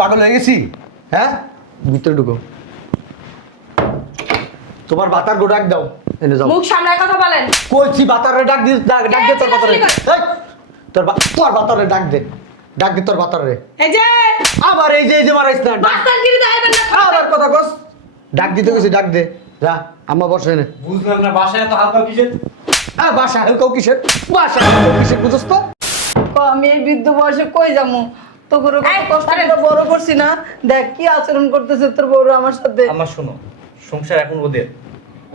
পাগল হয়ে গেছি? হ্যাঁ, ভিতরে ঢুকো। তোমার বাতার গো ডাক দাও, এনে যাও। মুখ সামলায় কথা বলেন। কইছি বাতারে ডাক দে, ডাক দে তোর বাতারে। এই, তোর বাতারে ডাক দে, ডাক দে তোর বাতারে। এই যে আবার এই যে মারাইছ না, মাস্টারগিরি দেখাইবেন না। আবার কথা কস। ডাক দিতে গেছি, ডাক দে। যা, আম্মা বসে এনে। বুঝলাম না বাসায় এত হালকা কিসের? বাসা হালকাও কিসের? বাসা হালকাও কিসের বুঝছ তো? আমি এই বৃদ্ধ বয়সে কই যামু? তো করে এই, কষ্ট করে বড় করছি না, দেখ কি আচরণ করতেছে তোর বড় আমার সাথে। আমার শোনো, সংসার এখন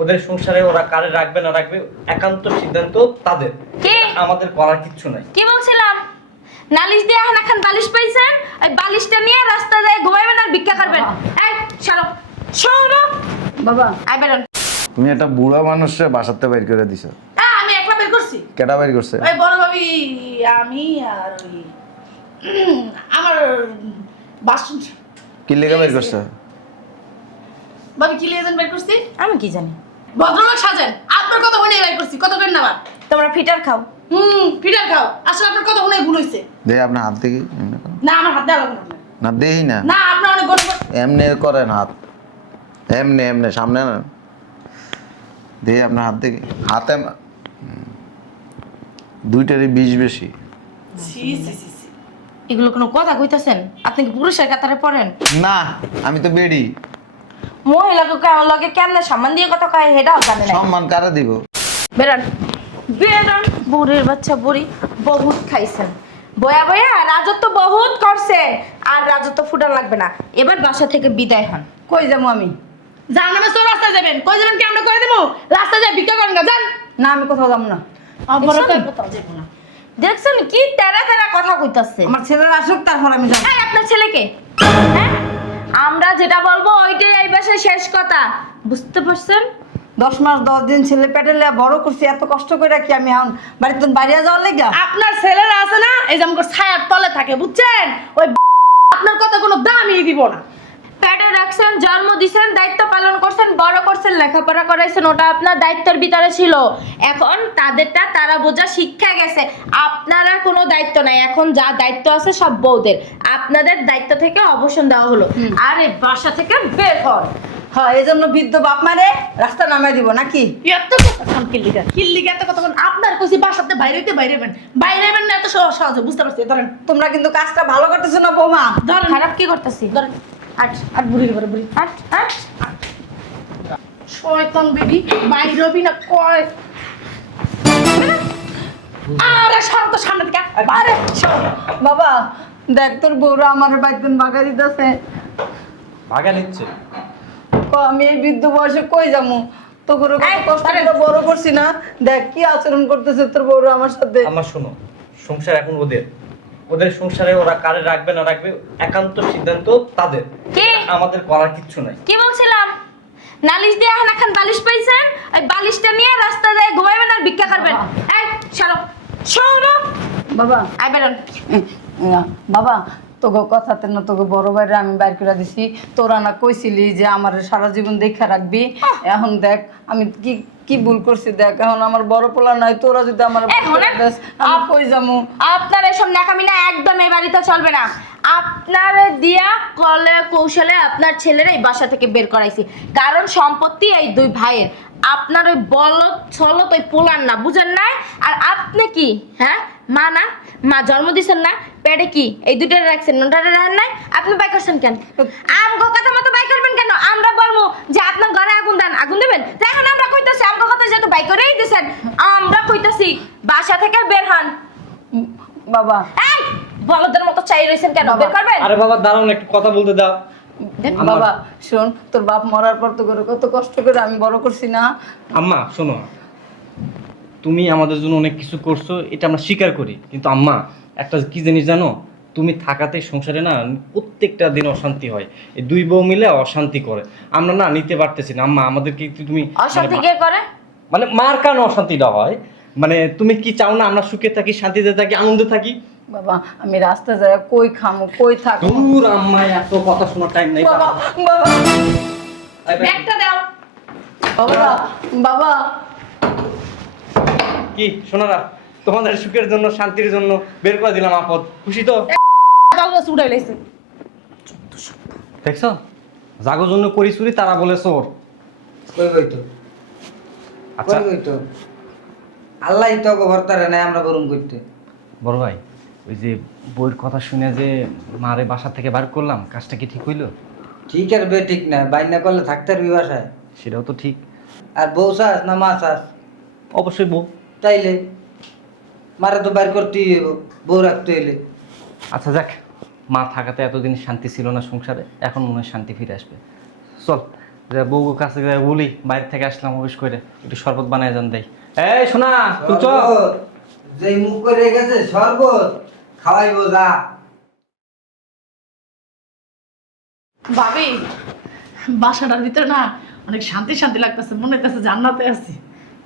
ওদের সংসারে ওরা কারে রাখবে না রাখবে একান্ত সিদ্ধান্ত তাদের। কি? আমাদের করার কিচ্ছু নাই। কি বলছিলাম? নালিশ দিয়ে এখন এখন বালিশ পাইছেন, ওই বালিশটা নিয়ে রাস্তা যায় ঘুমাইবেন আর ভিক্ষা করবেন। এই সরো সরো বাবা আই বেরোন। তুমি একটা বুড়া মানুষের বাসাতে বাইর করে দিছো। আমি একলা বের করছি। কেটা বাইর করছে? ওই বড় ভাবি, আমি আর ওই আমার বাসন। কি লেগে বাইর করছে? ভাবি কি লিয়েছেন বের করছি? আমি কি জানি। ভদ্রলোক সাজেন, আপনার কথা শুনে বের করছি। কত করেন না আবার? তোমরা ফিটার খাও। ফিটার খাও। আসলে আপনার কথা শুনে ভুল হইছে। দে আপনার হাত দেখি। না আমার হাত দেওয়া লাগবে না। না দেই না। না আপনার অনেক গর্ব। এমনি করেন হাত, এমনি সামনে না। দে আপনার হাত দেখি। হাতে দুইটারই বিষ বেশি। সি সি সি সি। এগুলো কোনো কথা কইতাছেন? আপনি কি পুরুষের কাতারে পড়েন? না, আমি তো বেড়ি। মহিলাকে কেমন লাগে, কেমনে সম্মান দিয়ে কথা কয় সেটাও জানে না। সম্মান কারে দিব? বেরান বেরান। বুড়ির বাচ্চা বুড়ি বহুত খাইছেন, বয়া বয়া রাজত্ব বহুত করছেন, আর রাজত্ব ফুটান লাগবে না। এবার বাসা থেকে বিদায় হন। কই যাবো আমি? যান মানে সব রাস্তায় যাবেন। কই যাবেন কি আমরা করে দেবো? রাস্তায় যাই ভিক্ষা করেন না, যান। না আমি কোথাও যাবো না। দেখছেন কি তেরা তেরা কথা কইতাছে? আমার ছেলেরা আসুক তারপর আমি যাবো। এই আপনার ছেলেকে, হ্যাঁ আমরা যেটা বলবো ওইটাই এই বাসায় শেষ কথা, বুঝতে পারছেন? 10 মাস 10 দিন ছেলে পেটে লিয়া বড় করছি, এত কষ্ট করে কি আমি এখন বাড়িতে বাইরে যাওয়ার লেগা? আপনার ছেলেরা আছে না, এই যে আমাকে ছায়ার তলে থাকে, বুঝছেন? ওই আপনার কথা কোনো দামই দিব না। পেটে রাখছেন, জন্ম দিছেন, দায়িত্ব পালন করছেন, বড় করছেন, লেখাপড়া করাইছেন, ওটা আপনার দায়িত্বের ভিতরে ছিল। এখন তাদেরটা তারা বোঝা শিক্ষা গেছে, আপনার আর কোনো দায়িত্ব নাই। এখন যা দায়িত্ব আছে সব বউদের। আপনাদের দায়িত্ব থেকে অবসর দেওয়া হলো, আর এই বাসা থেকে বের হন। হ্যাঁ, এই জন্য বৃদ্ধ বাপ মারে রাস্তা নামাই দিব নাকি? এত কথা কোন কিল্লিগা এত কথা কোন? আপনার কইছি বাসাতে বাইরেবেন না, এত সহজে বুঝতে পারছি। ধরেন তোমরা কিন্তু কাজটা ভালো করতেছো না বৌমা। ধরেন। খারাপ কি করতেছি? ধরেন। আট বুড়ির ঘরে বুড়ি। আট শয়তান বেডি, বাইরবি না কয়। আরে শান্ত সামনে থেকে। আরে বাবা দেখ তোর বউরা আমার বাড়িতে বাগা দিতেছে। ভাগা নিচ্ছে। আমি এই বৃদ্ধ বয়সে কই যাবো? তো করে এই, কষ্ট করে বড় করছি না, দেখ কি আচরণ করতেছে তোর বউরা আমার সাথে। আমার শোনো, সংসার এখন ওদের সংসারে ওরা কারে রাখবে না রাখবে একান্ত সিদ্ধান্ত তাদের। কি? আমাদের করার কিচ্ছু নাই। কি বলছিলাম? নালিশ দিয়ে এখন বালিশ পাইছেন, ওই বালিশটা নিয়ে রাস্তা যায় ঘুমাইবেন আর ভিক্ষা করবেন। এই সরো সরো বাবা আই বেরোন। বাবা তোকে কথাতে না, তোকে বড় বাইরে আমি বাইর করে দিছি। তোরা না কইছিলি যে আমার সারা জীবন দেখা রাখবি। এখন দেখ আমি কি কি ভুল করছি, দেখ এখন আমার বড় পোলা নাই, তোরা যদি আমার আমি কই যাবো? আপনার এসব ন্যাকামি না একদম এই বাড়িতে চলবে না। আপনার দিয়া কলে কৌশলে আপনার ছেলেরা এই বাসা থেকে বের করাইছি, কারণ সম্পত্তি এই দুই ভাইয়ের। আপনার ওই বলদ ছলত ওই পোলার না, বুঝেন নাই? আর আপনি কি হ্যাঁ মা জন্ম দিচ্ছেন না, পেটে কি এই দুইটারে রাখছেন, নোটারে রাখেন নাই? আপনি বাই করছেন কেন? আমগো কথা মতো বাই করবেন কেন? আমরা বলবো যে আপনার ঘরে আগুন দেন, আগুন দেবেন। এখন আমরা কইতাছি আমগো কথা যেহেতু বাই করেই দিছেন, আমরা কইতাছি বাসা থেকে বের হন। বাবা এই বলদের মতো চাই রইছেন কেন? বের করবেন? আরে বাবা দাঁড়ান, একটু কথা বলতে দাও। বাবা শোন, তোর বাপ মরার পর তো করে কত কষ্ট করে আমি বড় করছি না। আম্মা শোনো, তুমি আমাদের জন্য অনেক কিছু করছো, এটা আমরা স্বীকার করি, কিন্তু আম্মা একটা কি জিনিস জানো, তুমি থাকাতে সংসারে না প্রত্যেকটা দিন অশান্তি হয়। এই দুই বউ মিলে অশান্তি করে, আমরা না নিতে পারতেছি না। আম্মা আমাদেরকে একটু তুমি অশান্তি কে করে? মানে মার কারণে অশান্তিটা হয়। মানে তুমি কি চাও না আমরা সুখে থাকি, শান্তিতে থাকি, আনন্দে থাকি? বাবা আমি রাস্তা যায় কই খামো, কই থাকবো? দূর আম্মা, এত কথা শোনার টাইম নাই। বাবা বাবা ব্যাগটা দাও। বাবা বাবা কি শোনারা, তোমাদের সুখের জন্য শান্তির জন্য বের করে দিলাম আপদ, খুশি তো? উড়াই লাইছে। দেখছো জাগো জন্য করি চুরি তারা বলে চোর। কই কই তো আচ্ছা কই কই তো আল্লাহ তো ভর্তারে নাই আমরা গরম করতে। বড় ভাই, ওই যে বইয়ের কথা শুনে যে মারে বাসা থেকে বার করলাম, কাজটা কি ঠিক হইলো? ঠিক আর বে ঠিক না, বাইনা করলে থাকতে পারবি বাসায়? সেটাও তো ঠিক। আর বউ চাস না মা চাস? অবশ্যই বউ। তাইলে মারে তো বাইর করতেই হইব, বউ রাখতে হইলে। আচ্ছা যাক, মা থাকাতে এতদিন শান্তি ছিল না সংসারে, এখন মনে হয় শান্তি ফিরে আসবে। চল যে বউ কাছে যাই বলি, বাইরে থেকে আসলাম অফিস করে, একটু শরবত বানায় যান দেই। এই শোনা তুই চল। শরবত, যেই মুখ করে গেছে শরবত খাওয়াইবো যা। ভাবি, বাসাটার ভিতরে না অনেক শান্তি শান্তি লাগতেছে, মনে হইতেছে জান্নাতে আছি।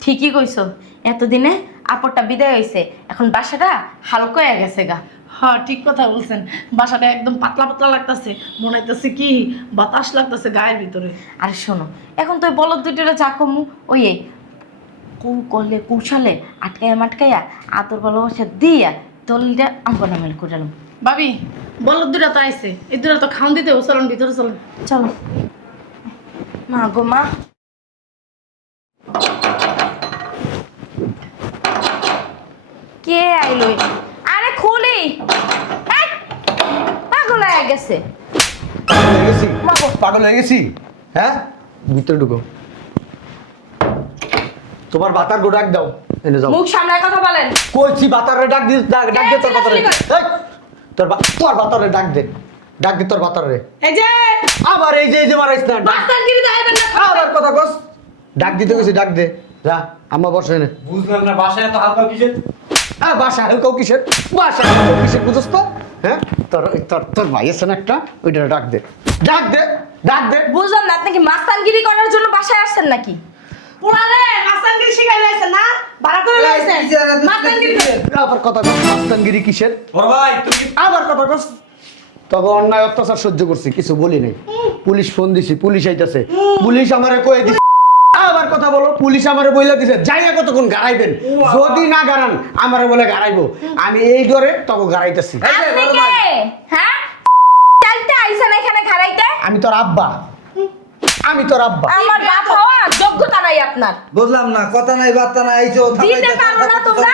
ঠিকই কইছো, এতদিনে আপরটা বিদায় হইছে, এখন বাসাটা হালকা হয়ে গেছে গা। হ্যাঁ ঠিক কথা বলছেন, বাসাটা একদম পাতলা পাতলা লাগতেছে, মনে হইতেছে কি বাতাস লাগতেছে গায়ের ভিতরে। আর শোনো, এখন তো ওই বলদ দুটোরা যা কমু ওই করলে কৌশলে আটকাইয়া আদর ভালোবাসা দিয়া তলিটা আঙ্গনা মেল করলাম। ভাবি, বলদ দুটা তো আইছে, এই দুটা তো খাওন দিতে চলুন ভিতরে চলুন। চলো মা গো মা। কে আইলো? আরে খুলি, পাগল হয়ে গেছে। পাগল হয়ে গেছি? মা গো। পাগল হয়ে গেছি? হ্যাঁ, ভিতরে ঢুকো। তোমার বাতার গো ডাক দাও, এনে যাও। মুখ সামলায় কথা বলেন। কইছি বাতারে ডাক দে, ডাক দে তোর বাতারে। চিল্লাচিল্লি এই, তোর বাতারে ডাক দে, ডাক দে তোর বাতারে। এই যে আবার এই যে মারাইছ না, ডাক। মাস্তানগিরিতে আইবেন না। আবার কথা কস, ডাক দিতে গেছি, ডাক দে। যা আম্মা বসে নে। বুঝলাম না বাসায় এত হালকা কিসের? বাসা হালকাও কিসের, বাসা হালকাও কিসের বুঝছ তো? হ্যাঁ, তোর তোর তোর ভাই আছে না একটা, ওইটা ডাক দে, ডাক দে, ডাক দে। বুঝলাম না, আপনি কি মাস্তানগিরি করার জন্য বাসায় আসছেন নাকি? পুরানে মাস্তানগিরি শিখাই লাইছেন না, ভাড়া করে লাইছেন মাস্তানগিরি। আবার কথা কস, মাস্তানগিরি কিসের? বড় ভাই তুমি আবার কথা কস। তবে অন্যায় অত্যাচার সহ্য করছি, কিছু বলি নাই। পুলিশ ফোন দিছি, পুলিশ আইতাছে, পুলিশ আমারে কয়ে দিছে। আবার কথা বলো, পুলিশ আমারে বইলা দিছে যাইয়া কতক্ষণ গাড়াইবেন, যদি না গাড়ান আমারে বলে গাড়াইবো। আমি এই ডরে তখন গাড়াইতেছি। আপনি কে? হ্যাঁ, চাইতে আইছেন এখানে খাড়াইতে? আমি তোর আব্বা, আমি তোর আব্বা। আমার বাপ হওয়ার যোগ্যতা নাই আপনার। বুঝলাম না, কথা নাই বার্তা নাই, আইছো দিতে পারো না তোমরা?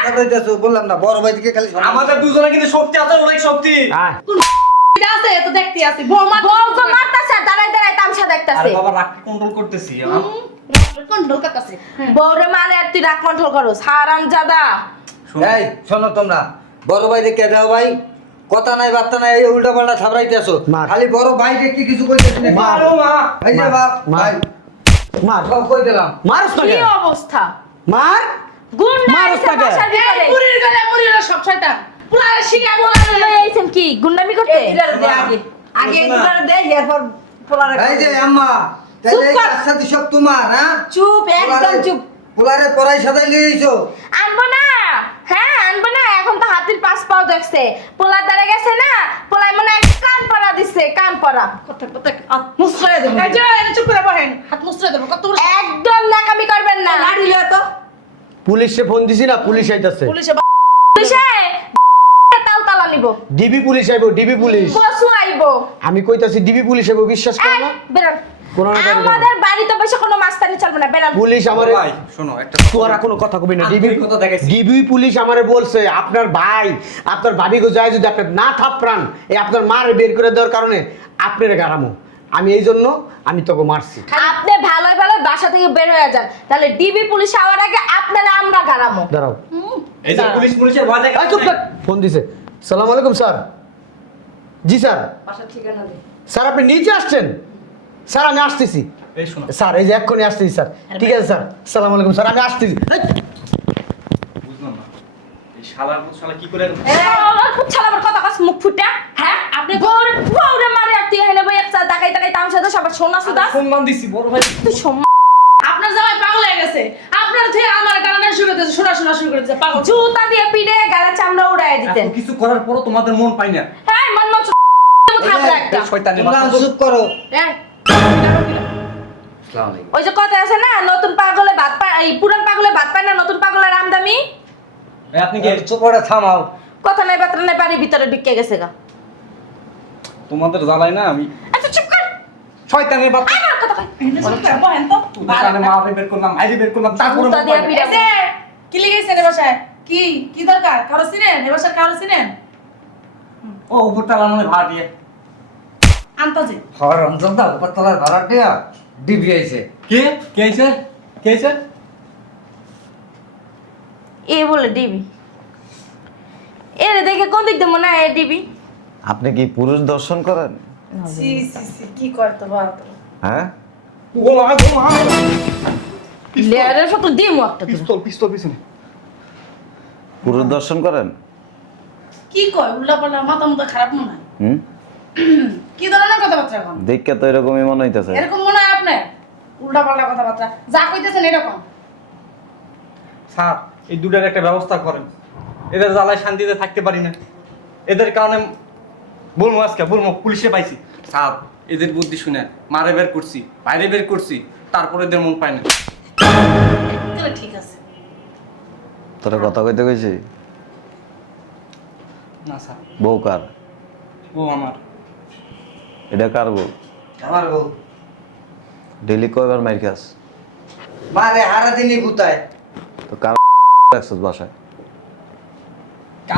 বললাম না, বড় ভাই থেকে খালি আমাদের দুজনে কিন্তু শক্তি আছে, অনেক শক্তি। আয়। এটা আছে তো দেখতে আছি, বৌমা বউ তো মারতাছে, দাঁড়ায় দাঁড়ায় তামসা আরে দেখতাছে। বাবা রাগ কন্ট্রোল করতেছি। কোন ঢোকাতাছে। বউরে মানে আর তুই রাগ কন্ট্রোল করস, হারামজাদা। এই শোনো তোমরা, বড় ভাই দেখে দাও ভাই, কথা নাই বার্তা নাই, এই উল্টা পাল্টা থাবড়াইতেছো। মার। খালি বড় ভাই দেখে কিছু কইতেছ না। মারো মা। এই যে বাপ মার। ভাই মার, সব কই দিলাম। মারস না কি কেন? অবস্থা? মার। গুন্ডা মারুস আইছে না কেন? বাসার ভিতরে। মুড়ির গলে মুড়ির সব শয়তান পুরানে শিখাই বলা লই আইছেন কি গুন্ডামি করতে? আগে দুটারে দে, এরপর পোলারে এই যে আম্মা, তাইলে এই চুপ কর। কাজটা সব তোমার, হ্যাঁ? চুপ, একদম চুপ। পোলারে পড়াই সাজাই লিয়েছো। আনবো না, হ্যাঁ আনবো না। এখন তো হাতির পাঁচ পাও দেখছে, পোলা দাঁড়ে গেছে না, পোলায় মনে হয় কান পড়া দিচ্ছে, কান পড়া। কথা কথা মুসরাই দেব। এই যে এনে চুপ করে বহেন, হাত মুসরাই দেব। কত বড় একদম নাকামি করবেন না। লাড়ি লয় তো পুলিশে ফোন দিছি না, পুলিশ আইতাছে। পুলিশে পুলিশে তালা নিব, ডিবি পুলিশ আইবো, ডিবি পুলিশ। বসু আইবো। আমি কইতাছি ডিবি পুলিশ আইবো, বিশ্বাস করো না? বেরান। কোনো না বেরোবো না। আমাদের বাড়িতে বসে কোনো মাস্তানি চলবে না, বেরান। পুলিশ আমারে, ভাই শোনো একটা তোরা কোনো কথা কবি না। ডিবি আন্তরিকতা দেখাইছি। ডিবি পুলিশ আমারে বলছে আপনার ভাই আপনার ভাবিকে যায় যদি আপনি না থাপড়ান, এই আপনার মার বের করে দেওয়ার কারণে আপনারে গারামো। আমি এই জন্য আমি তোকে মারছি। আপনি ভালোই ভালো বাসা থেকে বের হয়ে যান, তাহলে ডিবি পুলিশ আওয়ার আগে আপনারা আমরা গারামো। দাঁড়াও। এই যে পুলিশের ভয় দেখে এই চুপ থাক। ফোন দিছে। সালাম আলাইকুম স্যার। জি স্যার। বাসার ঠিকানা দে। স্যার আপনি নিচে আসছেন? স্যার আমি আসতেছি। এই শোনো স্যার এই যে এক্ষুনি আসতেছি স্যার। ঠিক আছে স্যার, সালাম আলাইকুম স্যার, আমি আসতেছি। এই, বুঝলাম না এই শালা কি করে ছালাবার কথা কাজ মুখ ফুটা, হ্যাঁ আপনি গৌরে মারে আর তুই হেলে বই একটা দেখাই দেখাই তামসা তো সবার সোনা সুদা সম্মান দিছি বড় ভাই। তুই আপনার জামাই পাগল হয়ে গেছে, আপনার থেকে আমার কারণে শুরু করেছে, শোনা শোনা শুরু করেছে পাগল। জুতা দিয়ে পিড়ে গালা চামড়া উড়াই দিতেন। এত কিছু করার পরও তোমাদের মন পাই না। হ্যাঁ মন মন থাকবে একটা। এই শয়তানের তোমরা বাচ্চা। চুপ করো। এই, আসসালামু আলাইকুম। ওই যে কথা আছে না, নতুন পাগলে ভাত পায়, এই পুরান পাগলে ভাত পায় না, নতুন পাগলের আমদামি। এই আপনি কি চুপ করে থামাও। কথা নাই বার্তা নাই, বাড়ির ভিতরে ঢুকে গেছে গা। তোমাদের জ্বালাই না আমি। আচ্ছা চুপ কর। শয়তানের বাচ্চা। আমার কথা কই। বহেন তো দোকানে মারে বের করলাম, আইরে বের করলাম, তারপরে জুতা দিয়া পিড়াবো। এসে কি লিখেছে রে বাসায়? কি কি দরকার? কারো চিনেন? এ বাসার কারো চিনেন? ও উপরতলা মনে ভাড়া দিয়ে। আন্তাজে হর অঞ্চল দা উপরতলার ভাড়া দিয়া ডিবি আইছে। কে কে আইছে? কে আইছে? এ বলে ডিবি। এরে দেখে কোন দিক দিয়ে মনে হয় এ ডিবি? আপনি কি পুরুষ দর্শন করেন? সি সি সি কি কয় তো বাবা তো। হ্যাঁ, গোলা গোলা। লেয়ারের ফটো দিমু একটা তোরে। পিস্তল পিস্তল পিছনে। পুরুষ দর্শন করেন? কি কয় উল্লাপাল্লা মাথা মুথা খারাপ মনে হয়। হুম, কি ধরনের কথাবার্তা এখন? দেখে তো এরকমই মনে হইতেছে। এরকম মনে হয় আপনার? উল্টাপাল্টা কথাবার্তা যা কইতেছেন এরকম। স্যার এই দুটার একটা ব্যবস্থা করেন, এদের জ্বালায় শান্তিতে থাকতে পারি না, এদের কারণে বলবো আজকে বলবো পুলিশে পাইছি স্যার, এদের বুদ্ধি শুনে মারে বের করছি, বাইরে বের করছি, তারপরে এদের মন পায় না। তাহলে ঠিক আছে। তোরা কথা কইতে কইছি? না স্যার, বউ কার? ও আমার। এটা কার বউ? আমার বউ ডেলি কয়বার মাইর খাস? মারে হারা দিনই গুতায়। তো কার রাখছিস বাসায়?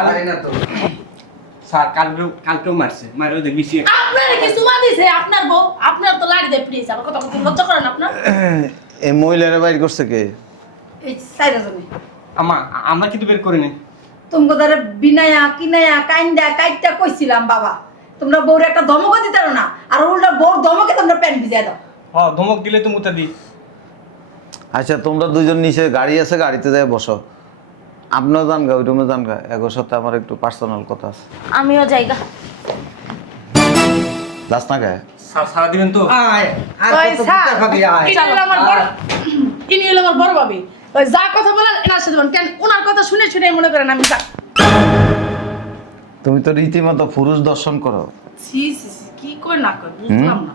পারি না তো। স্যার কালকেও মারছে, মারেও দেখবি। আপনার কি সুমা দিছে আপনার বউ? আপনার তো লাড়ি দেয় প্লিজ। আমার কথা বলতে লজ্জা করেন আপনার? এই মহিলারা বাইর করছে কে? এই সাইরা জমি আমরা কিন্তু বের করিনি। তুমি ধরে বিনায়া কিনায়া কাইন্দা কাইটটা কইছিলাম বাবা তোমরা বউর একটা ধমক দিতে পারো না আর উল্টা বউর ধমকে তোমরা প্যান্ট ভিজাই দাও। হ্যাঁ ধমক দিলে তো মুতা দিই। আচ্ছা তোমরা দুজন নিচে গাড়ি আছে, গাড়িতে যাই বসো। আপনিও যান গা, ওই রুমে যান গা, এগোর সাথে আমার একটু পার্সোনাল কথা আছে। আমিও যাইগা। যাস না গায়ে? স্যার সারা দিবেন তো? আয় আর ওই কত স্যার, গুতা খাবি আয়। ইনি হলো আমার বড় ইনি হলো আমার বড় ভাবি। ওই যা কথা বলেন এনার সাথে বলেন। কেন ওনার কথা শুনে শুনে মনে করেন আমি যা। তুমি তো রীতিমতো পুরুষ দর্শন করো। সি সি সি কি কই না কই বুঝলাম না।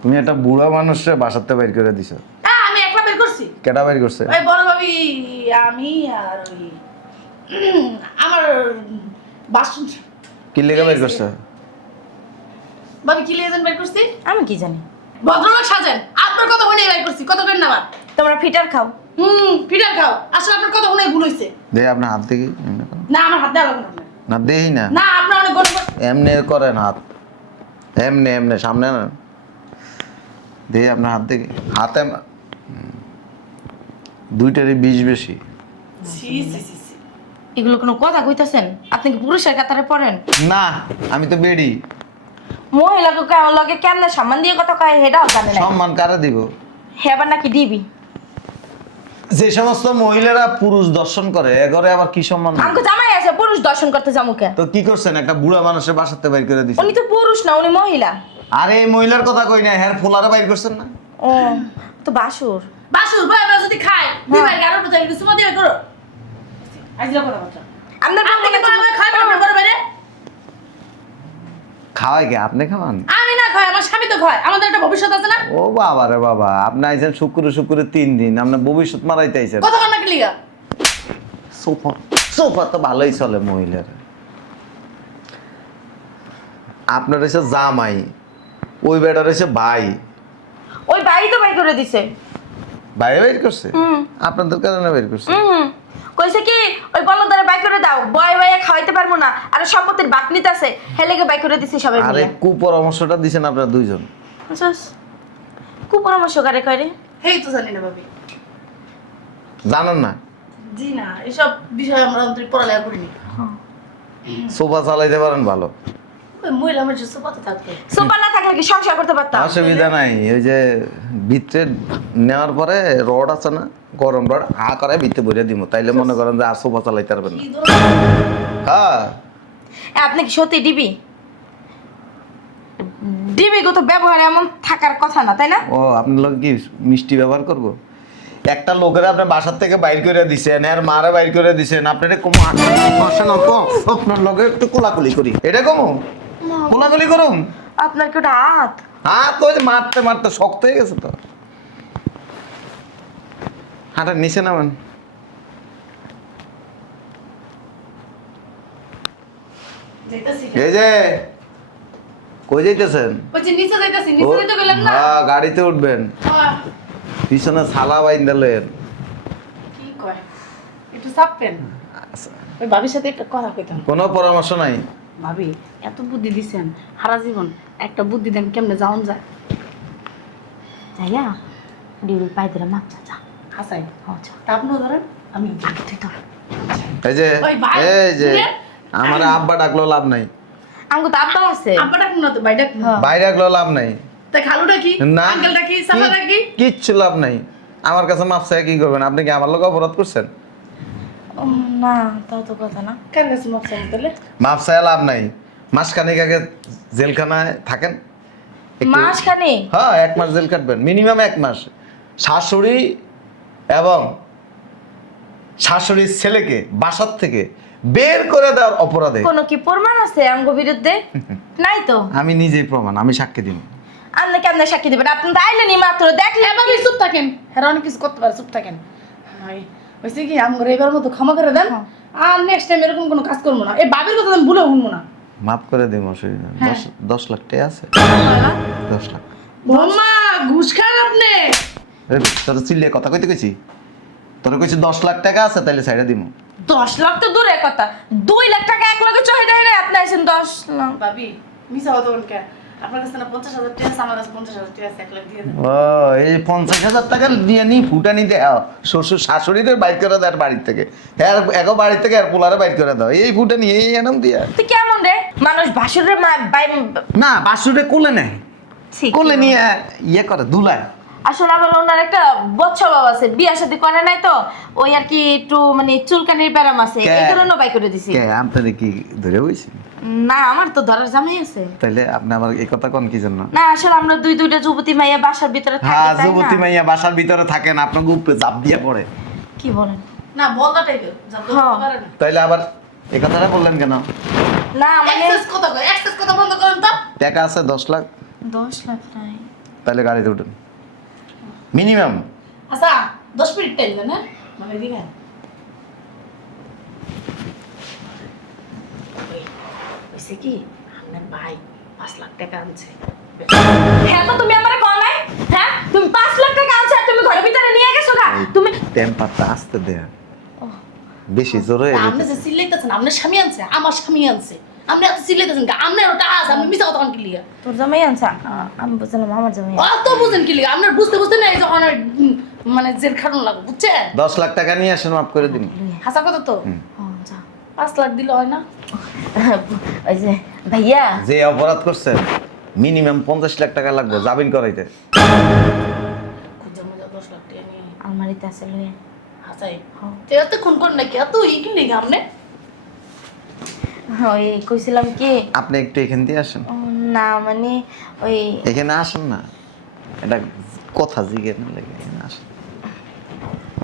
তুমি একটা বুড়া মানুষকে বাসাতে বাইর করে দিছো। হ্যাঁ আমি একলা বের করছি। কেটা বাইর করছে? ওই বড় ভাবি আমি আর ওই আমার বাসন কি লেগে বাইর করছে? ভাবি কি লিয়ে বের করছি? আমি কি জানি? ভদ্রলোক সাজেন। আপনার কথা শুনে বের করছি। কত কেন না আবার? তোমরা ফিটার খাও। ফিডার খাও। আসলে আপনার কথা শুনে ভুল হইছে। দে আপনার হাত দেখি। না আমার হাত দেওয়া লাগবে না আপনার। না দেই না, না আপনার অনেক গর্ব। এমনি করেন হাত, এমনি এমনি সামনে না দে আপনার হাত দেখি। হাতে দুইটারই বিষ বেশি। সি সি সি সি এগুলো কোনো কথা কইতাছেন? আপনি কি পুরুষের কাতারে পড়েন? না আমি তো বেডি। মহিলাকে কেমন লাগে কেমনে সম্মান দিয়ে কথা কয় সেটাও জানে না। সম্মান কারা দিব? হে আবার নাকি ডিবি। যে সমস্ত মহিলারা পুরুষ দর্শন করে এগরে আবার কি সম্মান দিবে? আমাকে জামাই আছে পুরুষ দর্শন করতে যামুকে। তো কি করছেন? একটা বুড়া মানুষের বাসাতে বাইর করে দিছেন। উনি তো পুরুষ না, উনি মহিলা। আরে এই মহিলার কথা কই না, হ্যাঁ ফোলারে বাইর করছেন না? ও তো বাসুর। বাসুর ভাই আমরা যদি খাই দুই ভাই গাড়ি উঠে যাই সুমা দিয়ে করো। আজলা কথা বাচ্চা। আপনার আপনি কি তোমার খাই পারবেন বড় ভাই রে? খাওয়াই কে? আপনি খাওয়ান? আমি না খাই আমার স্বামী তো খায়। আমাদের একটা ভবিষ্যৎ আছে না? ও বাবা রে বাবা, আপনি আইছেন শুক্রে শুক্রে 3 দিন, আপনার ভবিষ্যৎ মারাইতে আইছেন। কত কান্না কি লিগা? সোফা সোফা তো ভালোই চলে মহিলার। আপনার এসে জামাই, ওই বেটার এসে ভাই। ওই বাড়ি তো বাই করে দিছে। ভাই বের করছে? আপনাদের কারণে বের করছে। কইছে কি ওই বলদারে বাই করে দাও, বয় বয়ে খাওয়াইতে পারবো না আর সম্পত্তির বাক নিতেছে, হেলেগে বাই করে দিছে সবাই আরে মিলে। কুপরামর্শটা দিছেন আপনারা দুইজন। বুঝছস? কুপরামর্শ করে কইরে? হেই তো জানি না ভাবি। জানেন না? জি না এসব বিষয় আমরা অন্তরিক পড়ালেখা করিনি। সোফা চালাইতে পারেন ভালো, ওই মহিলা আমার জন্য কত থাকবে। সুপার না থাকলে কি সংসার করতে পারতাম? অসুবিধা নাই। ওই যে ভিতরে নেওয়ার পরে রড আছে না, গরম রড হা করে ভিতরে ভরে দিব, তাইলে মনে করেন যে আর সোফা চালাইতে পারবেন না। কি ধরনের হ্যাঁ আপনি কি সত্যি ডিবি? ডিবি গো তো ব্যবহার এমন থাকার কথা না, তাই না? ও আপনার লোক কি মিষ্টি ব্যবহার করব? একটা লোকের আপনার বাসার থেকে বাইর করে দিছেন, আর মারা বাইর করে দিছেন, আপনার কম আপনার লগে একটু কোলাকুলি করি, এটা কম কোলাকুলি করুন। আপনার কি ওটা হাত? হাত ওই যে মারতে মারতে শক্ত হয়ে গেছে তো। হাঁটা নিচে নামান। যেতেছি এই যে কই যাইতেছেন? ওই যে নিচে যাইতাছি, নিচে যাইতে গেলেন না? হ্যাঁ, গাড়িতে উঠবেন, হ্যাঁ। পিছনে ছালা বাইন্দা লয়েন। কি কয়? একটু চাপবেন। ওই ভাবির সাথে একটা কথা কইতাম। কোনো পরামর্শ নাই? ভাবি এত বুদ্ধি দিছেন, সারা জীবন একটা বুদ্ধি দেন কেমনে যাওন যায়। যাইয়া ডিউরি পাই দিলে মাপ চা যা। হাসাই আচ্ছা তা আপনিও ধরেন, আমি তুই তো এই যে ওই ভাই, এই যে শুনেন? আমার আব্বা ডাকলো লাভ নাই, আমাকে তো আব্বা আছে। আব্বা ডাকুন না তো, ভাই ডাকুন। ভাই ডাকলো লাভ নাই, তাই খালু ডাকি, না আঙ্কেল ডাকি, সাফা ডাকি। কিচ্ছু লাভ নাই। আমার কাছে মাপ চাই কি করবেন? আপনি কি আমার লোক অপরাধ করছেন? না তাও তো কথা না। কার কাছে মাপ চাইবো তাহলে? মাপ চাই লাভ নাই। মাসখানেক আগে জেলখানায় থাকেন। মাসখানে হ্যাঁ, 1 মাস জেল কাটবেন, মিনিমাম 1 মাস। শাশুড়ি এবং শাশুড়ির ছেলেকে বাসার থেকে বের করে দেওয়ার অপরাধে কোনো কি প্রমাণ আছে আমগো বিরুদ্ধে? নাই তো। আমি নিজেই প্রমাণ, আমি সাক্ষী দিন। আপনি কেমনে সাক্ষী দিবেন? আপনি তো আইলেনি মাত্র, দেখলে ভাবি চুপ থাকেন, হ্যাঁ অনেক কিছু করতে পারে, চুপ থাকেন। হয়েছে কি আমার এবার মতো ক্ষমা করে দেন, আর নেক্সট টাইম এরকম কোনো কাজ করবো না। এই ভাবির কথা আমি ভুলেও শুনবো না। মাফ করে দিন অসুবিধা নেই। 10 লাখ টাকা আছে, 10 লাখ। বৌমা ঘুষ খান আপনি? এই তোর চিল্লিয়ে কথা কইতে কইছি, তোর কইছি 10 লাখ টাকা আছে, তাইলে ছাইড়া দিমু। 10 লাখ তো দূরের কথা, 2 লাখ টাকা এক লগে চহে দেয় না। আপনি আছেন 10 লাখ। ভাবি মিশা হতো কে? আপনার কাছে না 50,000 টাকা আছে, আমার কাছে 50,000 টাকা আছে, 1 লাখ দিয়ে দেন। ও এই 50,000 টাকা দিয়ে নি ফুটানি দেও শ্বশুর শাশুড়িদের বাইর করে দেয় বাড়ির থেকে, এর এগো বাড়ির থেকে আর পোলারে বাইর করে দাও, এই ফুটানি এই এনাম দিয়া। তুই কেমন রে? মানুষ ভাসুরে না, বাসুরে কোলে নেয়, কোলে নিয়ে ইয়ে করে দুলায়। আসলে আমার ওনার একটা বচ্চা বাবা আছে, বিয়া শাদী করে নাই তো, ওই আর কি একটু মানে চুলকানির ব্যারাম আছে, কে? এই কারণে বাই করে দিছি। কে আপনারে কি ধরে হইছে? না আমার তো ধরার জামাই আছে। তাইলে আপনি আমার এই কথা কোন কি জন্য? না আসলে আমরা দুইটা যুবতী মাইয়া বাসার ভিতরে থাকি, হ্যাঁ, তাই যুবতী না? মাইয়া বাসার ভিতরে থাকেন, আপনার উপরে চাপ দিয়ে পড়ে। কি বলেন? না বলদা টাইপের জানতে হ্যাঁ। পারেন। তাইলে আবার এই কথাটা বললেন কেন? না মানে এক্সেস কথা কয়, এক্সেস কথা বন্ধ করেন তো। টাকা আছে 10 লাখ, 10 লাখ নাই। তাইলে গাড়িতে উঠুন মিনিমাম। আচ্ছা 10 মিনিট টাইম দেন, হ্যাঁ মানে দিবেন। হইছে কি আপনার ভাই 5 লাখ টাকা আনছে। হ্যাঁ তো তুমি আমারে কল নাই? হ্যাঁ তুমি 5 লাখ টাকা আনছো আর তুমি ঘরের ভিতরে নিয়ে গেছো গা? তুমি টেম্পারটা আসতে দেন, বেশি জোরে আপনি যে চিল্লাইতেছেন, আপনার স্বামী আনছে, আমার স্বামী আনছে, আপনি এত চিল্লাইতেছেন কে? আপনার ওটা আছে, আপনি মিছা কথা কি লিগা? তোর জামাই আনছা? আমি বুঝলাম আমার জামাই। অত বুঝেন কি লিগা? আপনার বুঝতে বুঝতে না এই যখন মানে জেল খাটুন লাগবে, বুঝছেন? 10 লাখ টাকা নিয়ে আসেন, মাফ করে দিন। হাসা কথা তো ও যা। 5 লাখ দিলে হয় না? ওই যে ভাইয়া যে অপরাধ করছেন মিনিমাম 50 লাখ টাকা লাগবে জামিন করাইতে। খুঁজে মজা 10 লাখ টাকা নিয়ে আলমারিতে আছে লইয়া। হাসাই এত খুন কর নাকি? এত ই কি লিগা আপনি? ওই কইছিলাম কি, আপনি একটু এখান দিয়ে আসেন, ও, না মানে ওই এখানে আসেন না, এটা কথা জিজ্ঞেস না লাগে, এখানে আসেন,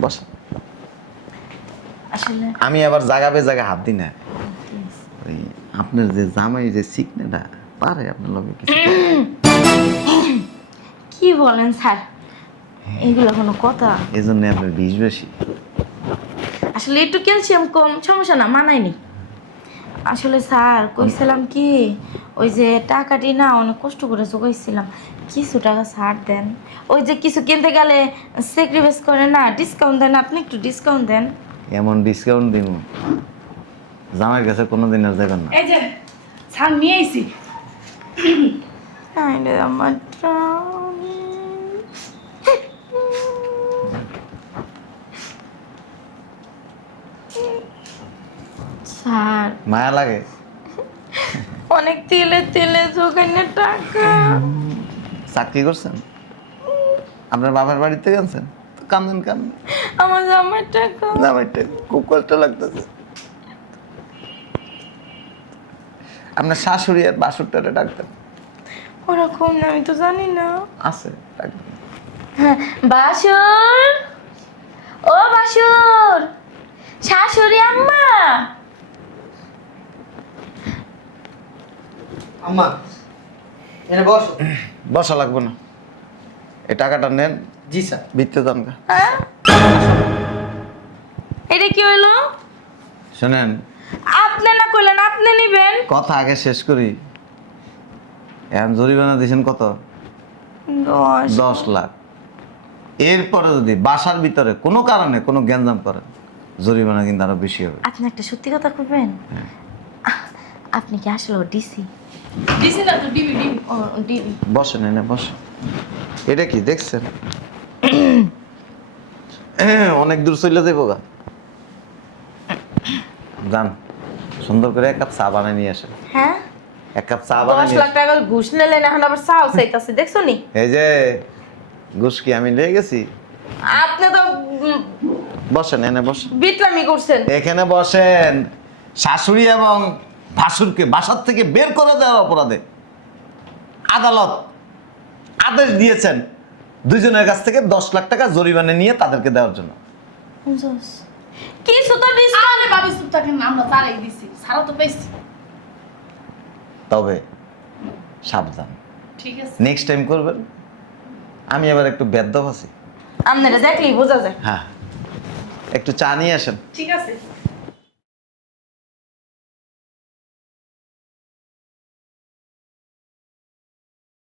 বসেন। আসলে আমি আবার জায়গা জায়গা হাত দিই না। ওই আপনার যে জামাই যে সিকনেটা পারে আপনার লগে কিছু করতে? কি বলেন স্যার, এগুলো কোনো কথা? এই জন্য আপনার বিষ বেশি। আসলে একটু ক্যালসিয়াম কম, সমস্যা না, মানায়নি। আসলে স্যার কইছিলাম কি, ওই যে টাকাটি না অনেক কষ্ট করে জোগাইছিলাম, কিছু টাকা ছাড় দেন। ওই যে কিছু কিনতে গেলে স্যাক্রিফাইস করে না, ডিসকাউন্ট দেন, আপনি একটু ডিসকাউন্ট দেন। এমন ডিসকাউন্ট দিব জামাইয়ের কাছে কোনোদিন আর যাবেন না। এই যে ছান নিয়ে আইছি। আইলে আমার স্যার মায়া লাগে? অনেক তেলে তেলে জোগাইনের টাকা। চাকরি করছেন? আপনার বাবার বাড়ির থেকে আনছেন তো কান্দেন কান। আমার জামার টাকা। জামাইটা খুব কষ্ট লাগতেছে। আপনার শাশুড়ি আর বাসুরটারে ডাকতেন? ওরকম না, আমি তো জানি না। আছে, ডাকবেন। হ্যাঁ, বাসুর, ও বাসুর, শাশুড়ি আম্মা। আম্মা এনে বস। বসা লাগবে না, এই টাকাটা নেন, জি স্যার। ভিত্তি দান। হ্যাঁ? এটা কি হইলো? শোনেন, আপনি না কইলেন আপনি নিবেন। কথা আগে শেষ করি। এখন জরিমানা দিয়েছেন কত? 10 লাখ। এরপরে যদি বাসার ভিতরে কোনো কারণে কোনো গ্যাঞ্জাম করেন, জরিমানা কিন্তু আরো বেশি হবে। আপনি একটা সত্যি কথা করবেন? আপনি কি আসলে ডিসি? দিছি না তো ডিবি ডিবি। ও ডিবি। বসেন এনে বসেন। এটা কি দেখছেন? অনেক দূর চলে যাবো গা। যান, সুন্দর করে এক কাপ চা বানিয়ে নিয়ে আসেন। হ্যাঁ, এক কাপ চা 10 বানিয়ে নিয়ে লাখ টাকা ঘুষ নিলেন, এখন আবার চাও চাইতাছে, দেখছো নি? এই যে ঘুষ কি আমি নিয়ে গেছি? আপনি তো বসেন এনে বসেন। বিটলামি করছেন। এখানে বসেন। শাশুড়ি এবং ভাসুরকে বাসার থেকে বের করে দেওয়ার অপরাধে আদালত আদেশ দিয়েছেন দুইজনের কাছ থেকে 10 লাখ টাকা জরিমানা নিয়ে তাদেরকে দেওয়ার জন্য। কিছু তো ডিসকাউন্ট। আরে ভাবি চুপ থাকেন না, আমরা তারাই দিছি, সারা তো পাইছি। তবে সাবধান, ঠিক আছে। নেক্সট টাইম করবেন। আমি এবার একটু বেদ্যপ আছি। আপনারা দেখলেই বোঝা যায়। হ্যাঁ, একটু চা নিয়ে আসেন। ঠিক আছে।